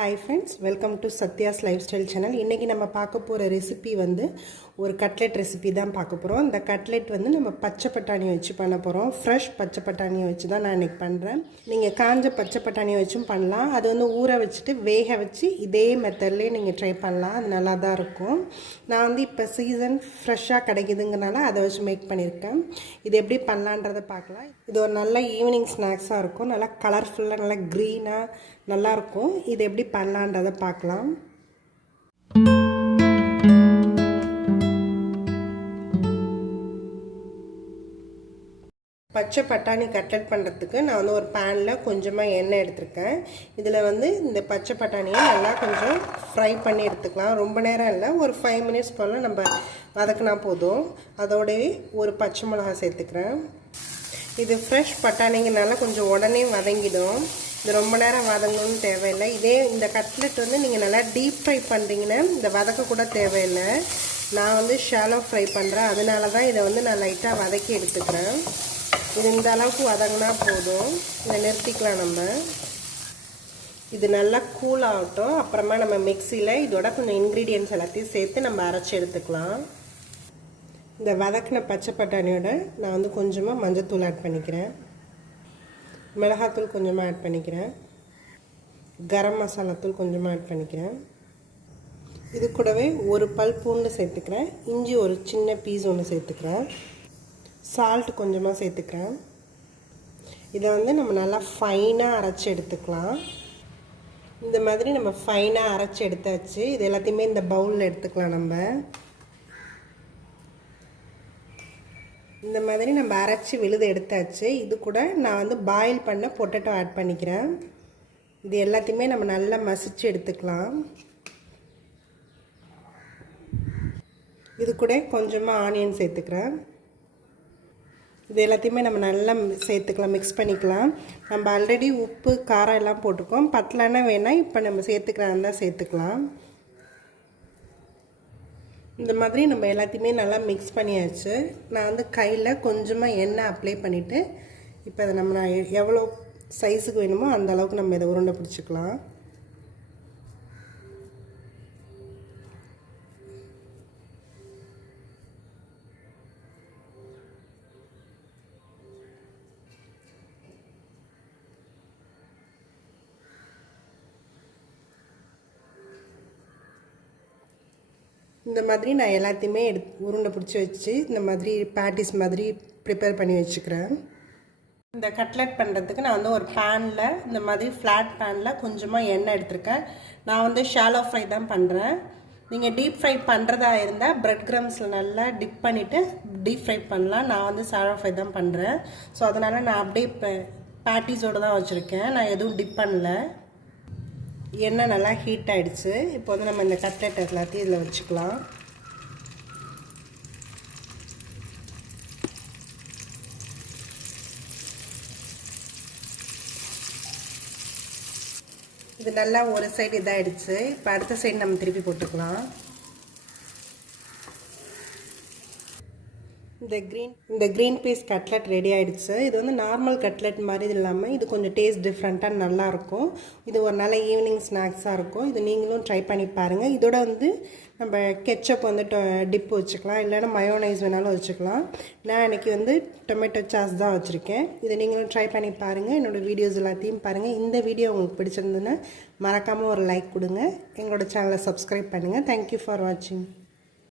Hi friends, welcome to Satya's Lifestyle channel. இன்னைக்கு நம்ம பார்க்க போற ரெசிபி வந்து ஒரு கட்லெட் ரெசிபி தான் பார்க்க போறோம். இந்த கட்லெட் வந்து நம்ம பச்சை பட்டாணி வச்சு பண்ண போறோம். ஃப்ரெஷ் பச்சை பட்டாணி வச்சு தான் நான் இன்னைக்கு பண்றேன். நீங்க காஞ்ச பச்சை பட்டாணி வச்சும் பண்ணலாம். அது வந்து ஊற வச்சிட்டு வேக வச்சு இதே மெத்தட்லயே நீங்க ட்ரை பண்ணலாம். அது நல்லா தான் இருக்கும். நான் வந்து இப்ப சீசன் ஃப்ரெஷ்ஷா கிடைக்குதுங்கனால அதை வச்சு மேக் பண்ணிருக்கேன். இது எப்படி பண்ணலாம்ன்றதை பார்க்கலாம். இது ஒரு நல்ல ஈவினிங் ஸ்நாக்ஸா இருக்கும். நல்லா கலர்ஃபுல்லா நல்லா கிரீனா நல்லா இருக்கும். இது எப்படி பண்ணலாம்ன்றதை பார்க்கலாம். பச்சை பட்டாணி கட்லெட் பண்ணுறதுக்கு நான் வந்து ஒரு பேனில் கொஞ்சமாக எண்ணெய் எடுத்துருக்கேன். இதில் வந்து இந்த பச்சை பட்டாணியை நல்லா கொஞ்சம் ஃப்ரை பண்ணி எடுத்துக்கலாம். ரொம்ப நேரம் இல்லை, ஒரு 5 மினிட்ஸ் போல் நம்ம வதக்கினா போதும். அதோடய ஒரு பச்சை மிளகா சேர்த்துக்கிறேன். இது ஃப்ரெஷ் பட்டாணிங்கனால கொஞ்சம் உடனே வதங்கிடும். இது ரொம்ப நேரம் வதங்கணும்னு தேவையில்லை. இதே இந்த கட்லெட் வந்து நீங்கள் நல்லா டீப் ஃப்ரை பண்ணுறீங்கன்னா இந்த வதக்க கூட தேவையில்லை. நான் வந்து ஷாலோ ஃப்ரை பண்ணுறேன், அதனால தான் இதை வந்து நான் லைட்டாக வதக்கி எடுத்துக்கிறேன். இது இந்த அளவுக்கு வதங்கினா போதும். இதை நிறுத்திக்கலாம். நம்ம இது நல்லா கூல் ஆகட்டும். அப்புறமா நம்ம மிக்சியில் இதோட கொஞ்சம் இன்க்ரீடியன்ட்ஸ் எல்லாத்தையும் சேர்த்து நம்ம அரைச்சி எடுத்துக்கலாம். இந்த வதக்கின பச்சை பட்டாணியோட நான் வந்து கொஞ்சமாக மஞ்சத்தூள் ஆட் பண்ணிக்கிறேன், மிளகாத்தூள் கொஞ்சமாக ஆட் பண்ணிக்கிறேன், கரம் மசாலாத்தூள் கொஞ்சமாக ஆட் பண்ணிக்கிறேன். இது கூடவே ஒரு பல் பூண்டு சேர்த்துக்கிறேன், இஞ்சி ஒரு சின்ன பீஸ் ஒன்று சேர்த்துக்கிறேன், சால்ட் கொஞ்சமாக சேர்த்துக்கிறேன். இதை வந்து நம்ம நல்லா ஃபைனாக அரைச்சி எடுத்துக்கலாம். இந்த மாதிரி நம்ம ஃபைனாக அரைச்சி எடுத்தாச்சு. இது எல்லாத்தையுமே இந்த பவுலில் எடுத்துக்கலாம். நம்ம இந்த மாதிரி நம்ம அரைச்சி விழுது எடுத்தாச்சு. இது கூட நான் வந்து பாயில் பண்ண பொட்டேட்டோ ஆட் பண்ணிக்கிறேன். இது எல்லாத்தையுமே நம்ம நல்லா மசிச்சு எடுத்துக்கலாம். இது கூட கொஞ்சமாக ஆனியன் சேர்த்துக்கிறேன். இது எல்லாத்தையுமே நம்ம நல்லா சேர்த்துக்கலாம், மிக்ஸ் பண்ணிக்கலாம். நம்ம ஆல்ரெடி உப்பு காரம் எல்லாம் போட்டிருக்கோம். பத்தலைன்னா வேணால் இப்போ நம்ம சேர்த்துக்கிறாங்க சேர்த்துக்கலாம். இந்த மாதிரி நம்ம எல்லாத்தையுமே நல்லா மிக்ஸ் பண்ணியாச்சு. நான் வந்து கையில் கொஞ்சமாக எண்ணெய் அப்ளை பண்ணிவிட்டு இப்போ அதை நம்ம எவ்வளோ சைஸுக்கு வேணுமோ அந்த அளவுக்கு நம்ம இதை உருண்டை பிடிச்சிக்கலாம். இந்த மாதிரி நான் எல்லாத்தையுமே உருண்டை பிடிச்சி வச்சு இந்த மாதிரி பேட்டிஸ் மாதிரி ப்ரிப்பேர் பண்ணி வச்சுக்கிறேன். இந்த கட்லெட் பண்ணுறதுக்கு நான் வந்து ஒரு பேனில் இந்த மாதிரி ஃப்ளாட் பேனில் கொஞ்சமாக எண்ணெய் எடுத்துருக்கேன். நான் வந்து ஷாலோ ஃப்ரை தான் பண்ணுறேன். நீங்கள் டீப் ஃப்ரை பண்ணுறதா இருந்தால் ப்ரெட் க்ரம்ஸில் நல்லா டிப் பண்ணிவிட்டு டீப் ஃப்ரை பண்ணலாம். நான் வந்து ஷாலோ ஃப்ரை தான் பண்ணுறேன். ஸோ அதனால் நான் அப்படியே பேட்டிஸோடு தான் வச்சுருக்கேன். நான் எதுவும் டிப் பண்ணல. எண்ணெய் நல்லா ஹீட் ஆகிடுச்சு. இப்போ வந்து நம்ம இந்த கட்லெட் எல்லாத்தையும் இதில் வச்சுக்கலாம். இது நல்லா ஒரு சைடு இதாகிடுச்சு. இப்போ அடுத்த சைடு நம்ம திருப்பி போட்டுக்கலாம். இந்த க்ரீன் பீஸ் கட்லெட் ரெடி ஆகிடுச்சு. இது வந்து நார்மல் கட்லெட் மாதிரி இல்லாமல் இது கொஞ்சம் டேஸ்ட் டிஃப்ரெண்ட்டாக நல்லாயிருக்கும். இது ஒரு நல்ல ஈவினிங் ஸ்நாக்ஸாக இருக்கும். இது நீங்களும் ட்ரை பண்ணி பாருங்கள். இதோட வந்து நம்ம கெச்சப் வந்து டிப் வச்சுக்கலாம், இல்லைன்னா மயோனைஸ் வேணாலும் வச்சுக்கலாம். நான் இன்றைக்கி வந்து டொமேட்டோ சாஸ் தான் வச்சுருக்கேன். இதை நீங்களும் ட்ரை பண்ணி பாருங்கள். என்னோடய வீடியோஸ் எல்லாத்தையும் பாருங்கள். இந்த வீடியோ உங்களுக்கு பிடிச்சிருந்ததுன்னா மறக்காமல் ஒரு லைக் கொடுங்க. எங்களோட சேனலை சப்ஸ்கிரைப் பண்ணுங்கள். தேங்க்யூ ஃபார் வாட்சிங்.